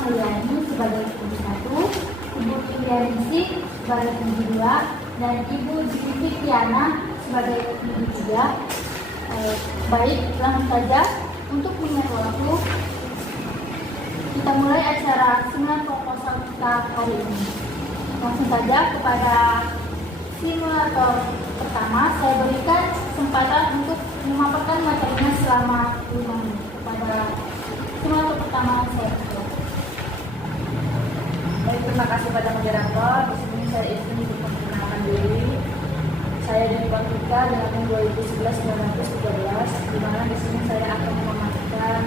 Mulyani sebagai studi 1, Ibu Trianingsih sebagai studi 2, dan Ibu Dwi Tiana sebagai studi 3. Baik, langsung saja untuk mengingat waktu, kita mulai acara simulator proposal kita hari ini. Langsung saja kepada simulator pertama, saya berikan kesempatan untuk memaparkan materinya selama 5 menit. Kepada simulator pertama, saya persilakan. Baik, terima kasih pada moderator. Di sini saya izin untuk memperkenalkan diri. Saya dari Watika dengan 2011-913, di mana di sini saya akan memaparkan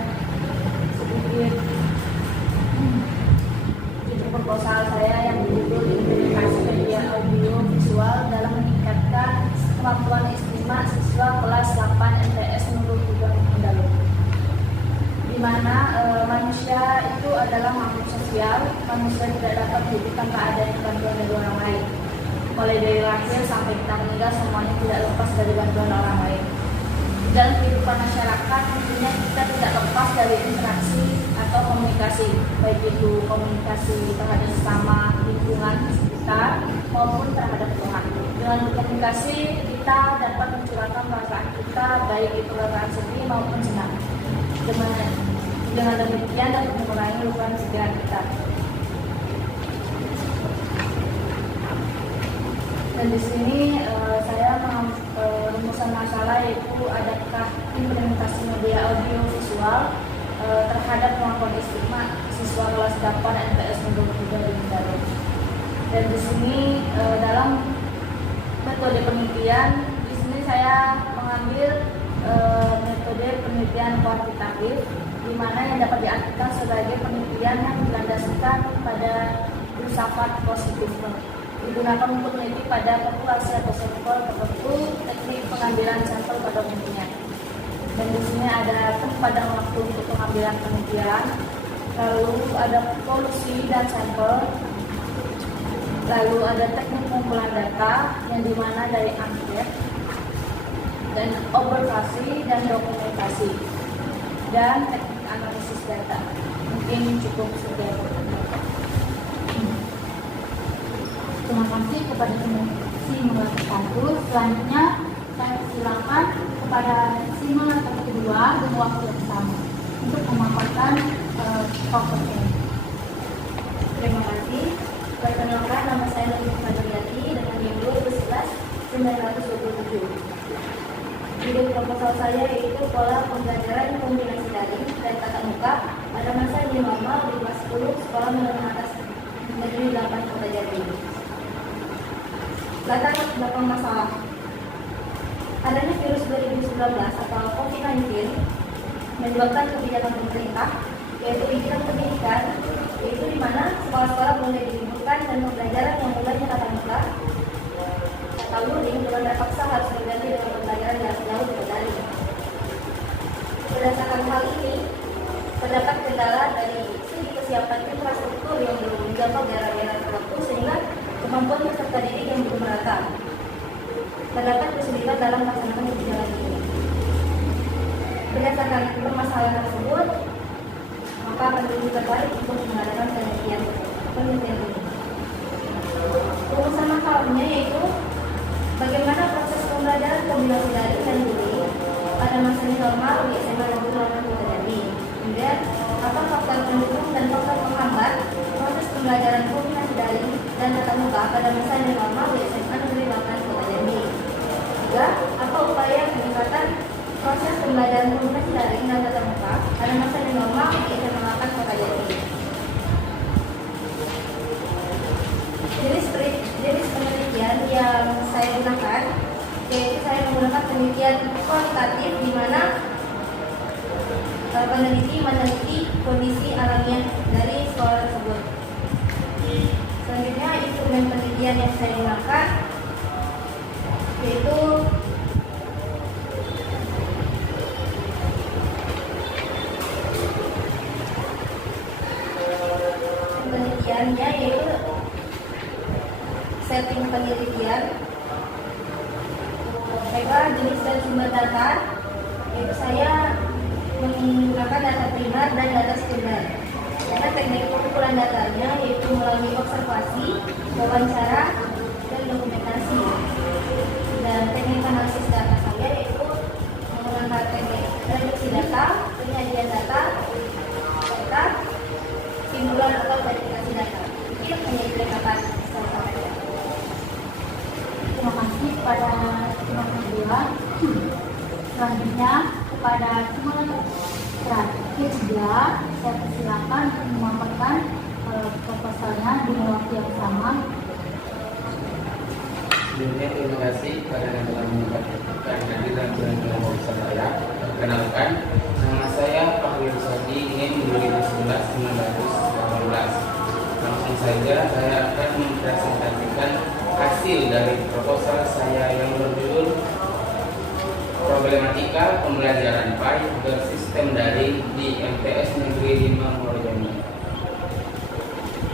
sedikit judul proposal saya yang berjudul Implementasi Media Audio Visual dalam meningkatkan kemampuan istimewa siswa kelas 8 MTS Nurul Huda Mendalu. Di mana manusia itu adalah makhluk sosial, manusia tidak dapat hidup tanpa adanya bantuan dari orang lain. Mulai dari lahir sampai kita meninggal, semuanya tidak lepas dari bantuan orang lain. Dalam kehidupan masyarakat, tentunya kita tidak lepas dari interaksi atau komunikasi, baik itu komunikasi terhadap sesama lingkungan sekitar maupun terhadap Tuhan. Dengan komunikasi, kita dapat mencurahkan perasaan kita, baik itu perasaan sedih maupun senang. Dengan demikian dapat mengurangi beban pikiran kita. Dan di sini saya rumusan masalah yaitu adakah implementasi media audio visual terhadap kemampuan istimewa siswa kelas 8 MTS Nurul Huda Mendalu. Dan di sini dalam metode penelitian, di sini saya mengambil metode penelitian kuantitatif, di mana yang dapat diartikan sebagai penelitian yang berlandaskan pada filsafat positifisme, digunakan untuk meneliti pada populasi atau sampel tertentu, teknik pengambilan sampel pada umumnya. Dan di sini ada pada waktu untuk pengambilan penelitian, lalu ada polusi dan sampel, lalu ada teknik pengumpulan data yang dimana dari angket, dan observasi dan dokumentasi, dan teknik analisis data. Mungkin cukup sekian. Terima kasih kepada simulator 1. Selanjutnya saya silakan kepada simulator kedua dengan waktu yang sama untuk memaparkan PowerPoint. Terima kasih. Perkenalkan, nama saya Nurul Fadliyati dengan NIM 2011-927. Judul proposal saya yaitu pola pembelajaran kombinasi daring dan tatap muka pada masa new normal di kelas 10 sekolah menengah atas negeri 8 Kota Jambi. Latar belakang masalah: adanya virus 2019 atau COVID-19 menyebabkan kebijakan pemerintah, yaitu kebijakan pendidikan, yaitu di mana sekolah-sekolah mulai diliburkan dan pembelajaran yang mulainya tatap muka atau luring dengan terpaksa harus berganti dengan pembelajaran jarak jauh atau daring. Berdasarkan hal ini, terdapat kendala dari segi kesiapan infrastruktur yang belum menjangkau daerah-daerah tertentu sehingga kemampuan peserta didik yang belum merata. Terdapat kesulitan dalam melaksanakan kebijakan ini. Berdasarkan permasalahan tersebut, maka akan lebih terbaik untuk mengadakan penelitian ini. Rumusan masalahnya yaitu bagaimana proses pembelajaran kombinasi daring dan luring pada masa new normal di SMA Negeri 8 Kota Jambi. Kemudian, apa faktor pendukung dan faktor penghambat proses pembelajaran kombinasi daring dan tatap muka pada masa new normal di SMA Negeri 8 Kota Jambi. Juga, apa upaya peningkatan proses pembelajaran kombinasi daring dan tatap muka pada masa new normal di SMA 8 Kota Jambi. Jenis penelitian yang saya gunakan yaitu saya menggunakan penelitian kualitatif, di mana peneliti meneliti kondisi alamiah dari sekolah tersebut. Selanjutnya, instrumen penelitian yang saya gunakan yaitu penelitiannya yaitu setting penelitian, jenis dan sumber data, yaitu saya menggunakan data primer dan data sekunder. Karena teknik pengumpulan datanya yaitu melalui observasi, wawancara, dan dokumentasi. Dan teknik analisis data saya yaitu menggunakan teknik reduksi data, penyajian data, serta simpulan atau verifikasi data. Mungkin hanya itu yang dapat saya sampaikan. Terima kasih kepada teman kedua. Selanjutnya kepada teman terakhir juga, saya persilakan untuk memaparkan proposalnya dengan waktu yang sama. Sebelumnya terima kasih kepada yang telah menyempatkan hadir dalam proposal saya. Perkenalkan, nama saya Pak Wirsadi NIM 2011-1918. Langsung saja saya akan mempresentasikan hasil dari proposal saya yang berjudul Problematika Pembelajaran PAI Bersistem Daring di MTS Negeri 5 Morojambi.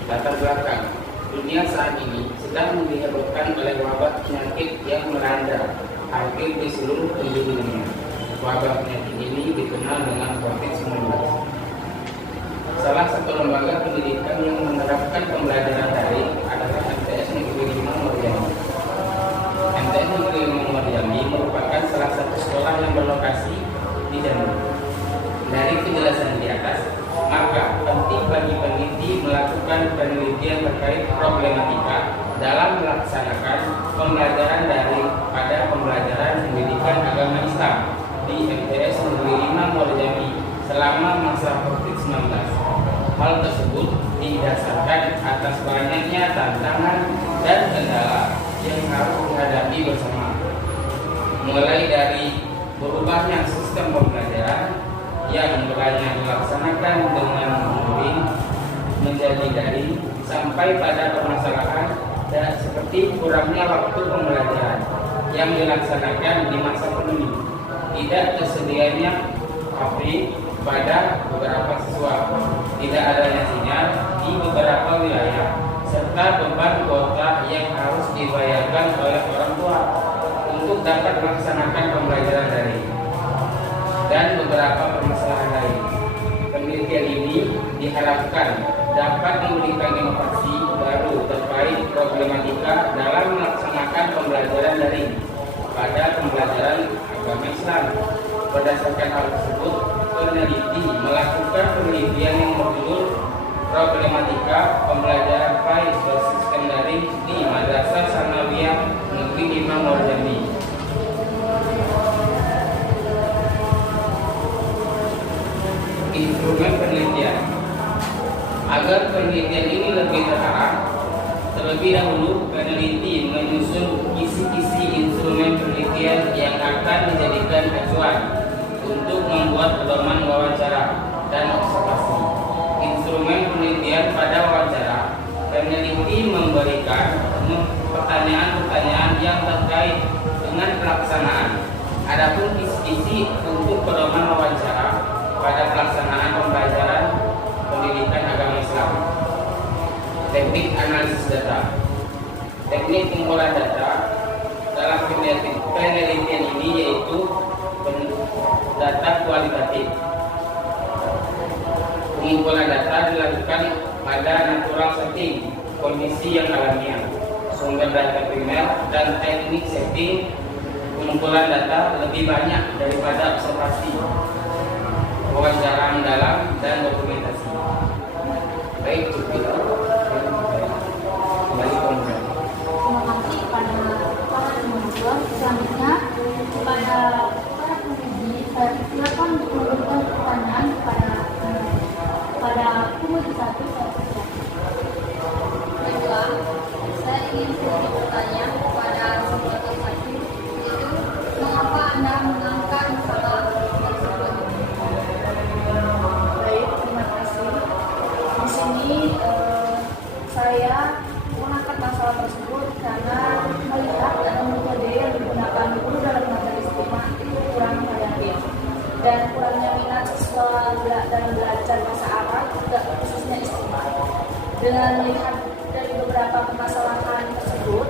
Latar belakang, dunia saat ini sedang dihebohkan oleh wabah penyakit yang melanda hampir di seluruh penjuru dunia. Wabah penyakit ini dikenal dengan COVID-19. Salah satu lembaga pendidikan yang menerapkan pembelajaran daring adalah MTS Negeri 5 Morojambi. MTS Negeri 5 Morojambi merupakan salah satu sekolah yang berlokasi di Jambi. Dari penjelasan di atas, maka penting bagi peneliti melakukan penelitian terkait problematika dalam melaksanakan pembelajaran daring pada pembelajaran pendidikan agama Islam di MTS Negeri 5 Morojambi selama masa COVID-19. Hal tersebut didasarkan atas banyaknya tantangan dan kendala yang harus dihadapi bersama, mulai dari berubahnya sistem pembelajaran yang mulanya dilaksanakan dengan luring menjadi daring, sampai pada permasalahan dan seperti kurangnya waktu pembelajaran yang dilaksanakan di masa pandemi, tidak tersedianya HP pada beberapa siswa, tidak adanya sinyal di beberapa wilayah, serta beban kuota yang harus dibayarkan oleh orang tua untuk dapat melaksanakan pembelajaran daring, dan beberapa permasalahan lain. Penelitian ini diharapkan dapat memberikan inovasi baru terkait problematika dalam melaksanakan pembelajaran daring pada pembelajaran agama Islam. Berdasarkan hal tersebut, peneliti melakukan penelitian yang berjudul Problematika Pembelajaran PAI Bersistem Daring di Madrasah Sanawiyah Negeri 5 Morojambi. Instrumen penelitian. Agar penelitian ini lebih terarah, terlebih dahulu peneliti menyusun kisi-kisi instrumen penelitian yang akan dijadikan acuan untuk membuat pedoman wawancara dan observasi. Instrumen penelitian pada wawancara, peneliti memberikan pertanyaan-pertanyaan yang terkait dengan pelaksanaan. Adapun kisi-kisi untuk pedoman wawancara pada pelaksanaan pembelajaran pendidikan agama Islam. Teknik analisis data. Teknik pengumpulan data dalam penelitian ini yaitu data kualitatif. Pengumpulan data dilakukan pada natural setting, kondisi yang alamiah, sumber data primer, dan teknik setting pengumpulan data lebih banyak daripada observasi, wawancara mendalam, dan dokumentasi. Baik, cukup. Kembali ke Anda. Terima kasih kepada para penonton. Selanjutnya kepada para peneliti, saya silakan untuk memberikan pertanyaan kepada peneliti satu. Baiklah, saya ingin sedikit bertanya kepada peserta satu, yaitu mengapa Anda mengangkat masalah tersebut? Baik, terima kasih. Di sini saya mengangkat masalah tersebut karena melihat ada metode yang digunakan guru dalam materi istimewa itu kurang variatif dan kurangnya minat siswa dalam belajar bahasa Arab, khususnya istimewa. Dengan melihat dari beberapa permasalahan tersebut,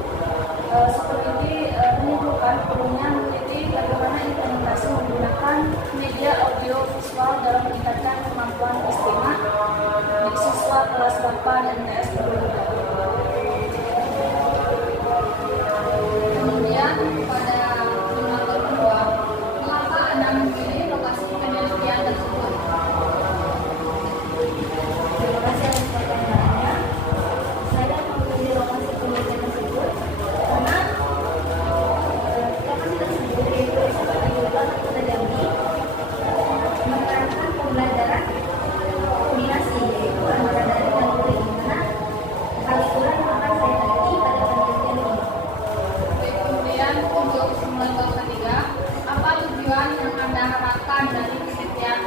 seperti menimbulkan perlunya meneliti bagaimana implementasi menggunakan media audio visual dalam meningkatkan kemampuan istimewa diksi utarakan dari penelitian?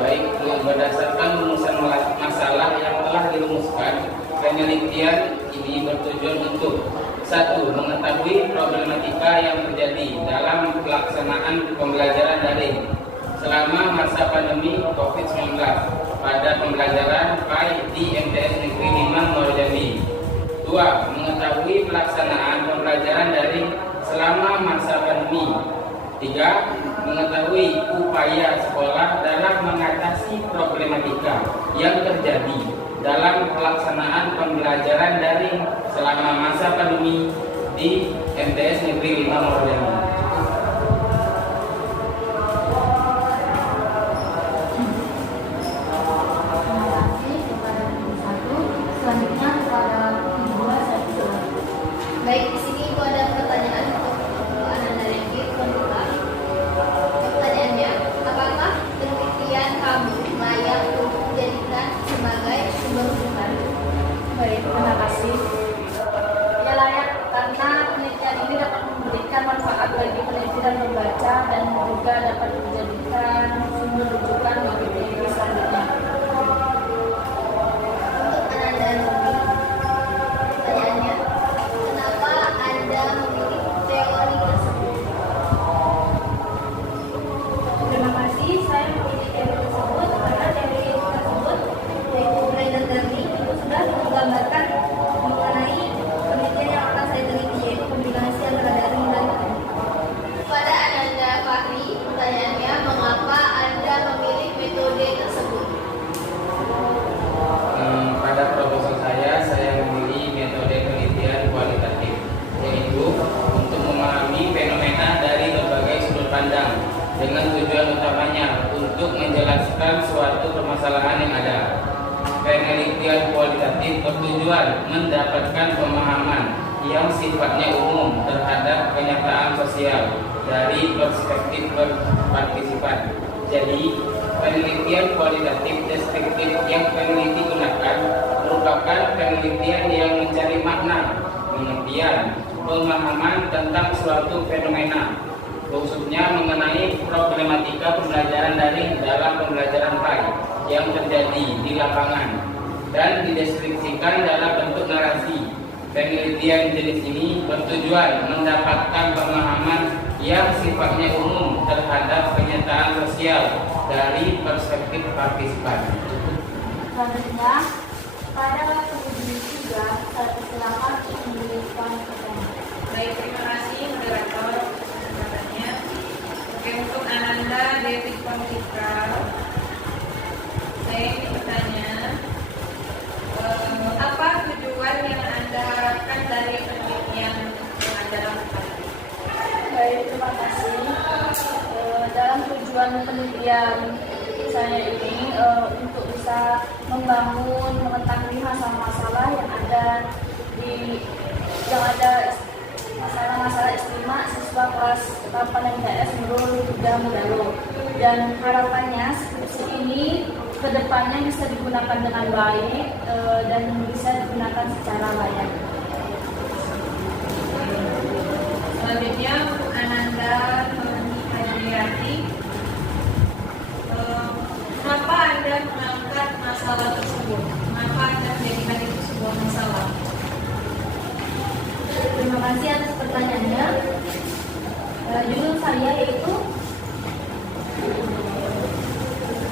Baik, berdasarkan rumusan masalah yang telah dirumuskan, penelitian ini bertujuan untuk: 1. Mengetahui problematika yang terjadi dalam pelaksanaan pembelajaran daring selama masa pandemi COVID-19 pada pembelajaran PAI di MTS Negeri 5 Muaro Jambi. 2. Mengetahui pelaksanaan pembelajaran daring selama masa pandemi. 3. Mengetahui upaya sekolah dalam mengatasi problematika yang terjadi dalam pelaksanaan pembelajaran daring selama masa pandemi di MTS Negeri 5 Muaro Jambi. Terima kasih kepada Ibu 1. Selanjutnya kepada Ibu 2, saya persilakan. Baik, di sini itu ada pertanyaan untuk Ananda Renggi, Konduka. Pertanyaannya, apakah penelitian kamu layak untuk dijadikan sebagai sumber rujukan? Baik, terima kasih. Ya layak karena penelitian ini dapat memberikan manfaat bagi peneliti dan pembaca dan juga dapat dijadikan sumber rujukan bagi peneliti selanjutnya. Untuk Ananda Renggi, pertanyaannya, kenapa Anda memilih teori tersebut? Terima kasih. Saya memilih teori tersebut karena teori tersebut Yaitu blended learning itu sudah menggambarkan mengenai penelitian yang akan saya teliti, yaitu kombinasi antara daring dan tatap muka. Pada Ananda Fahri, pertanyaannya, mengapa Anda memilih metode tersebut? Pada proposal saya memilih metode penelitian kualitatif, yaitu untuk memahami fenomena dari berbagai sudut pandang dengan tujuan utamanya untuk menjelaskan suatu permasalahan yang ada. Penelitian kualitatif bertujuan mendapatkan pemahaman yang sifatnya umum terhadap kenyataan sosial dari perspektif partisipan. Jadi, penelitian kualitatif deskriptif yang peneliti gunakan merupakan penelitian yang mencari makna, pengertian, pemahaman tentang suatu fenomena, khususnya mengenai problematika pembelajaran daring dalam pembelajaran PAI yang terjadi di lapangan dan dideskripsikan dalam bentuk narasi. Penelitian jenis ini bertujuan mendapatkan pemahaman yang sifatnya umum terhadap kenyataan sosial dari perspektif partisipan. Selanjutnya, pada kemudian 3, saya persilakan untuk memberikan pertanyaan. Baik, terima kasih moderator kesempatannya. Oke, untuk Ananda Dewi Komika, saya ingin bertanya, apa tujuan yang Anda harapkan dari penelitian yang Anda lakukan? Baik, terima kasih. Dalam tujuan penelitian saya ini untuk bisa membangun, mengetahui masalah-masalah yang ada masalah-masalah istimewa siswa kelas 8 MTS Nurul Huda Mudalo, dan harapannya skripsi ini kedepannya bisa digunakan dengan baik dan bisa digunakan secara layak. Selanjutnya untuk Ananda Hadiati, kenapa Anda mengangkat masalah tersebut? Kenapa Anda menjadikan itu sebuah masalah? Terima kasih atas pertanyaannya. Judul saya yaitu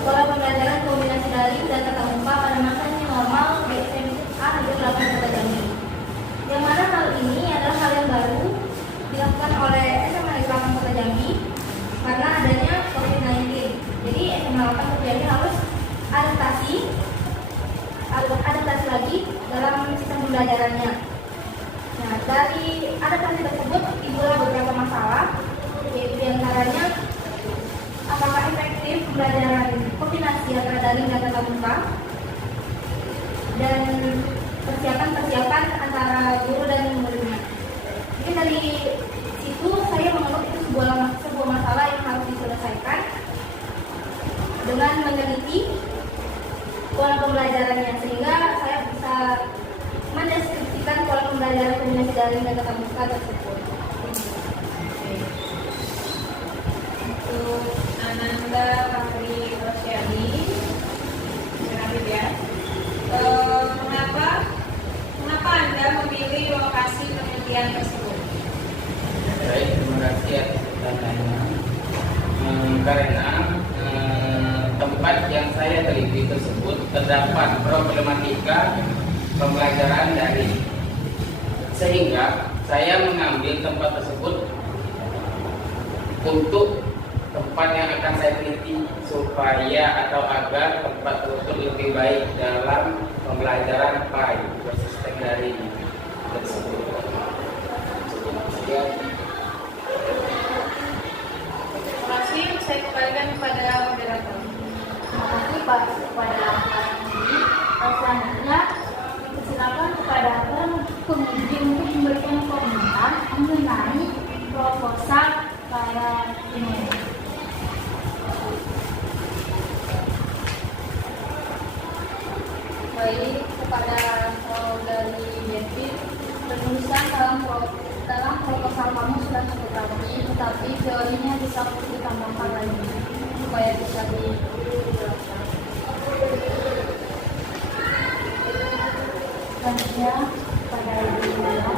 Pola Pembelajaran Kombinasi Daring dan Tatap Muka pada Masa New Normal di SMA Negeri 8 Kota Jambi. Yang mana hal ini adalah hal yang baru dilakukan oleh SMA Negeri 8 Kota Jambi karena adanya COVID-19. Jadi SMA 8 Kota Jambi harus adaptasi lagi dalam sistem pembelajarannya. Nah, dari adaptasi tersebut timbullah beberapa masalah, yaitu diantaranya apakah efektif pembelajaran kombinasi antara daring dan tatap muka, dan persiapan antara guru dan muridnya. Jadi dari situ saya menganggap itu sebuah masalah yang harus diselesaikan dengan meneliti pola pembelajarannya, sehingga saya bisa mendeskripsikan pola pembelajaran kombinasi daring dan tatap muka tersebut. Ananda Fahri Rosyadi. Silakan ya. Mengapa Anda memilih lokasi penelitian tersebut? Baik, terima kasih atas pertanyaannya. Karena tempat yang saya teliti tersebut terdapat problematika pembelajaran daring, sehingga saya mengambil tempat tersebut untuk tempat yang akan saya teliti supaya atau agar tempat tersebut lebih baik dalam pembelajaran PAI sistem daring tersebut. Terima kasih. Saya kembalikan kepada moderator. Terima kasih Pak kepada Pak Andi. Selanjutnya silakan kepada penguji untuk memberikan komentar mengenai proposal para penulis. Baik, kepada dari David, penulisan dalam proposal kamu sudah cukup rapi, tetapi teorinya bisa ditambahkan lagi supaya bisa dijelaskan. Selanjutnya kepada Ibu Lila.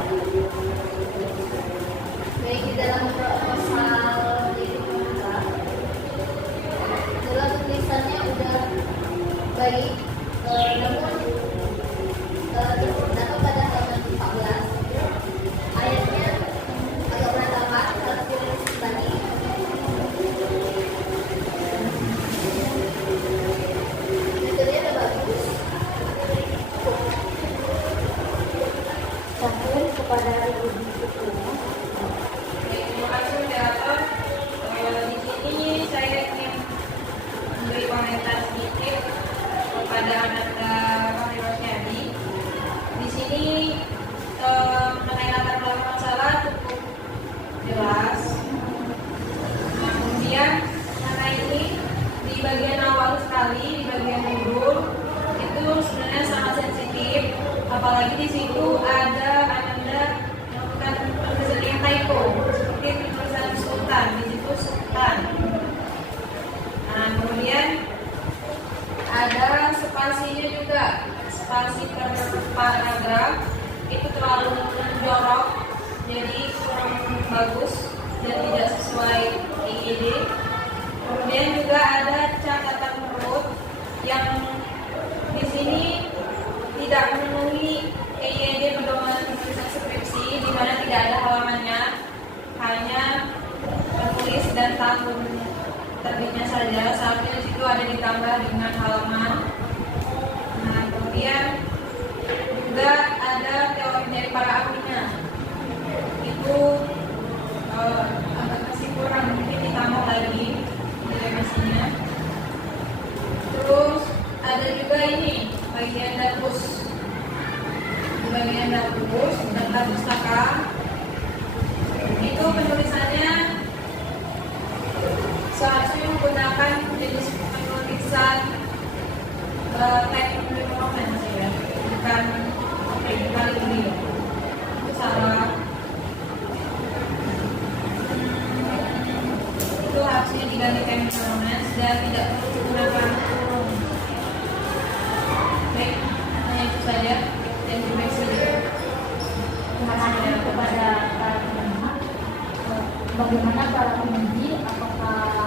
Baik, di dalam proposal itu dalam tulisannya udah baik, namun terdapat pada halaman 14 ayatnya agak berantakan kalau tulis tadi. Detailnya udah bagus. Terakhir kepada Ibu Fitri. Terima kasih moderator. Di sini saya ingin memberi komentar sedikit kepada Ananda Fahri Rosyadi. Di sini mengenai latar belakang masalah cukup jelas. Nah, kemudian mengenai ini di bagian awal sekali, di bagian judul itu sebenarnya sangat sensitif. Apalagi di situ ada Ananda melakukan tulisan yang typo, seperti tulisan Sultan, di situ Sultan. Nah, kemudian ada spasinya juga, spasi per paragraf itu terlalu menjorok, jadi kurang bagus dan tidak sesuai IED. Kemudian juga ada catatan perut yang di sini tidak memenuhi IED pedoman penulisan skripsi, di mana tidak ada halamannya, hanya penulis dan tahun terbitnya saja. Seharusnya di situ ada ditambah dengan halaman. Nah, kemudian juga ada teori dari para ahlinya, itu agak masih kurang, mungkin ditambah lagi delegasinya. Terus ada juga ini bagian dapus, di bagian dapus daftar pustaka itu penulisannya seharusnya menggunakan jenis penulisan teks nomen ya, bukan ini itu salah. Itu harusnya diganti teks nomen dan tidak perlu menggunakan kurung. Baik, hanya itu saja dan terima kasih. Terima kasih kepada para pendengar. Bagaimana para penguji, apakah